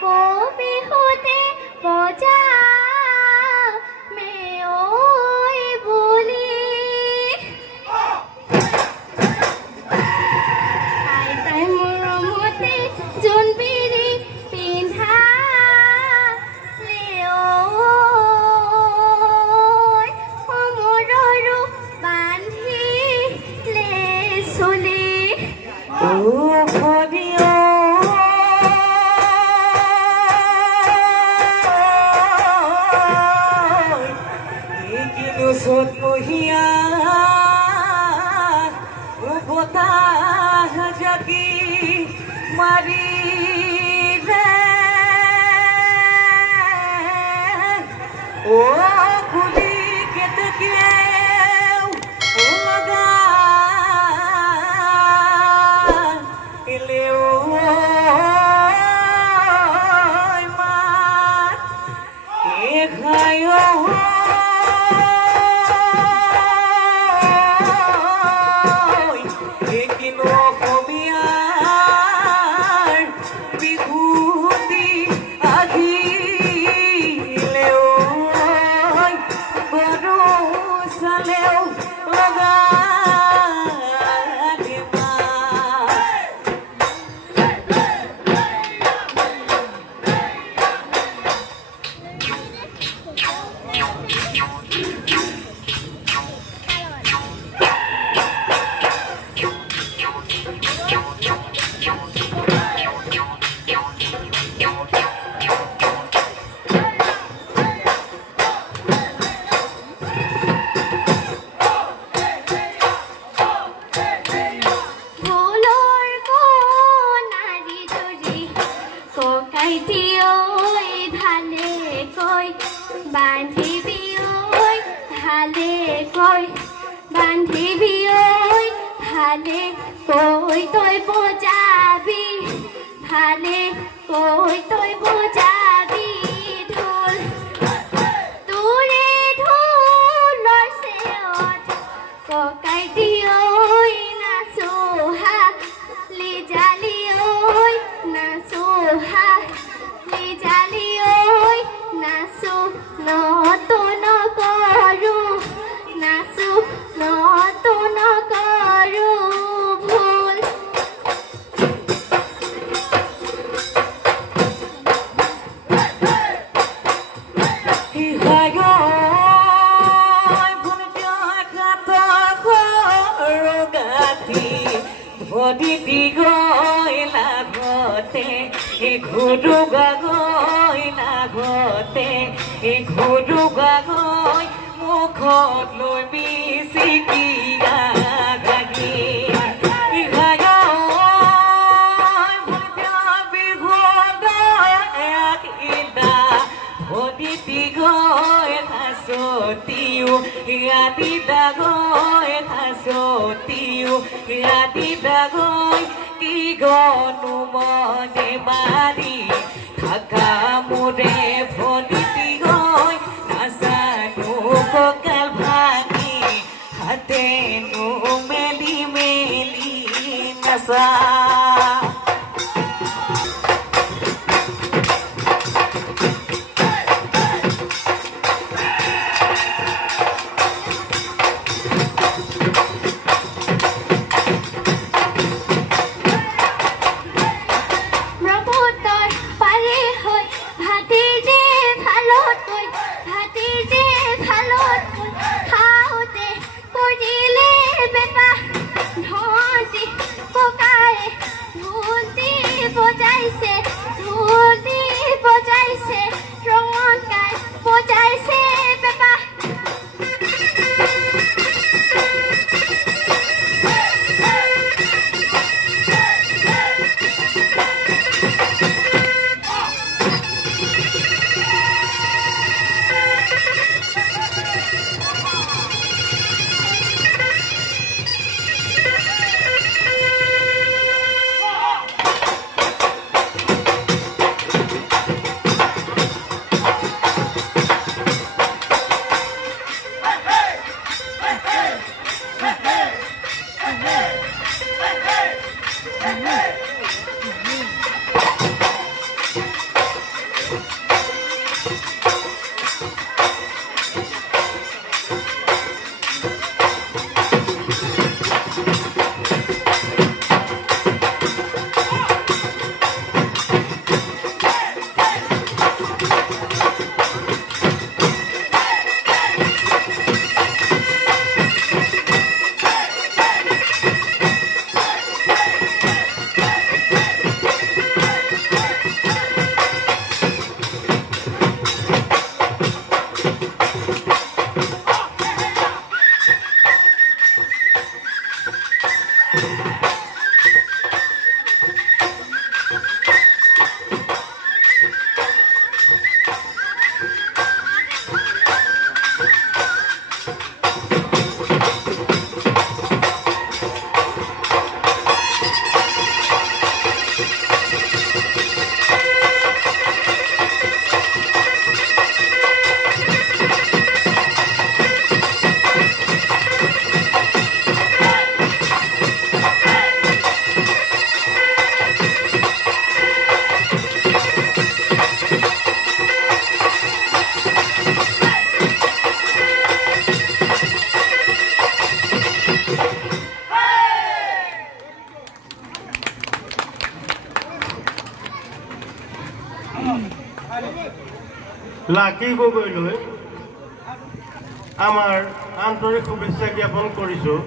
বিহুতে বজা মেঐ বুলি আইতাই মৰমতে জোনবিৰি পিন্ধা সমৰৰো বান্ধিলে চুলি মহিয়া বতাহ জাগি মাৰি ও গুলি কেতকিয়াও লগা এলেও মাত এ ঘায় বান্ধিবি ঐ ভালে কৈ তই বজাবি ভালে কৈ তই বজাবি ঢোল তোৰে ঢোলৰ চেৱত ককাই দিয়ৈ নাচোহা লিজালি ঐ নাচোহা লিজালি ঐ নাচো নতুন কৰো নাচো নতুন কৰো ভুল ভদিতি গৈ লাগতে ঘুৰু গৈ লাগতে ঘুৰু গৈ মুখত লৈ মিচিকিয়া গাগি ভদিতি গৈ খাচতিও ৰাতি দাগৈ খাচতিও ৰাতি দাগৈ কি গনু মনে মাৰি থাকা মোৰে ভদিতি গৈ নাচানো কঁকাল ভাঙি হাতেনো মেলি মেলি নাচা প্ৰভু লাকি গগৈলৈ আমাৰ আন্তৰিক শুভেচ্ছা জ্ঞাপন কৰিছোঁ।